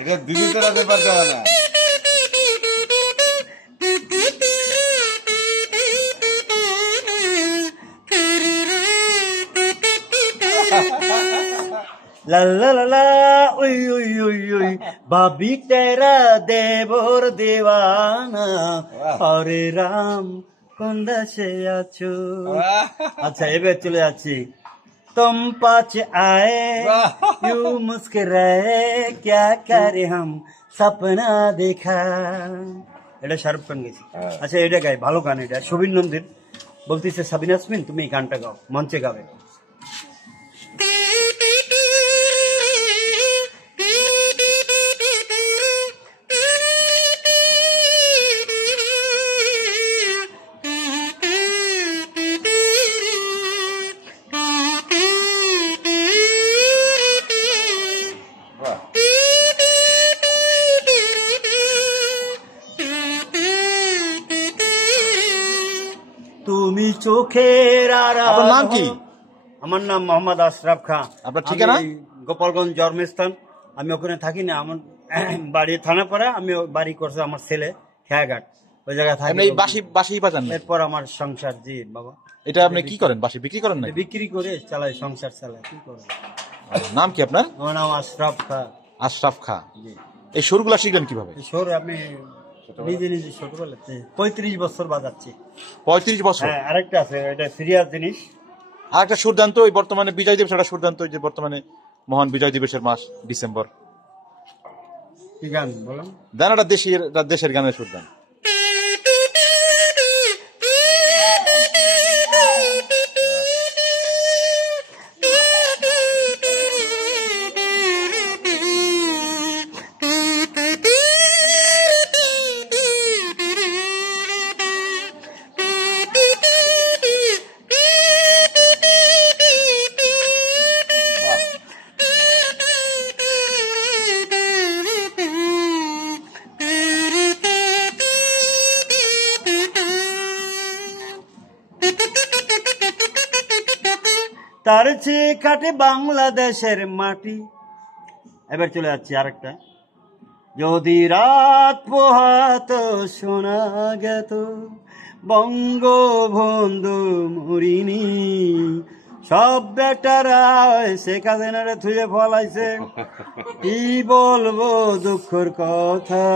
এটা দিদি তো রাতে পারতে হবে না। ला ला ला ला उई उई उई उई भाभी तेरा देवर दीवाना हरे राम কোন দেশে আছো। আচ্ছা এবার চলে যাচ্ছি। तुम पास आए यूं मुस्कुराए क्या करे हम सपना देखा। এটা শাহরুখ খান গেছে। আচ্ছা এটা গাই, ভালো গান এটা, শোভিন নন্দীর। বলতেছে সাবিনা ইয়াসমিন তুমি এই গানটা গাও, মঞ্চে গাবে। তুমি চোখের আড়াল। আপনার নাম কি? আমার নাম মোহাম্মদ আশরাফ খান। আপনার ঠিকানা? গোপালগঞ্জ জন্মস্থান। আমি ওখানে থাকি না, আমার বাড়ি থানাপাড়া। আমি বাড়ি করছে আমার ছেলে খেয়াঘাট, ওই জায়গায় থাকি। এই বাসি বাজান না? এরপর আমার সংসার। জি বাবা। এটা আপনি কি করেন? বাসি বিক্রি করেন না? বিক্রি করে চালাই, সংসার চালাই। কি করেন? নাম কি আপনার? আমার নাম আশরাফ খান। আশরাফ খান। এই সুরগুলা শিখলেন কিভাবে? সুর আমি নিজে নিজে ছোটবেলাতে 35 বছর বাজাচ্ছি। 35 বছর? হ্যাঁ। আরেকটা আছে, এটা সিরিয়াস জিনিস। আর একটা সুর দেন তো, ওই বর্তমানে বিজয় দিবস একটা সুর দেন তো, যে বর্তমানে মহান বিজয় দিবসের মাস ডিসেম্বর। কি গান বলেন? দেন একটা দেশের গানের সুর দেন। তার চেয়ে কাটে বাংলাদেশের মাটি। এবার চলে যাচ্ছি আরেকটা। যদি রাত পোহাত শোনা গেত বঙ্গবন্ধু মরিনি, সব বেটারা শেখ হাসিনারে থুয়ে ফলাইছে, কি বলবো দুঃখের কথা।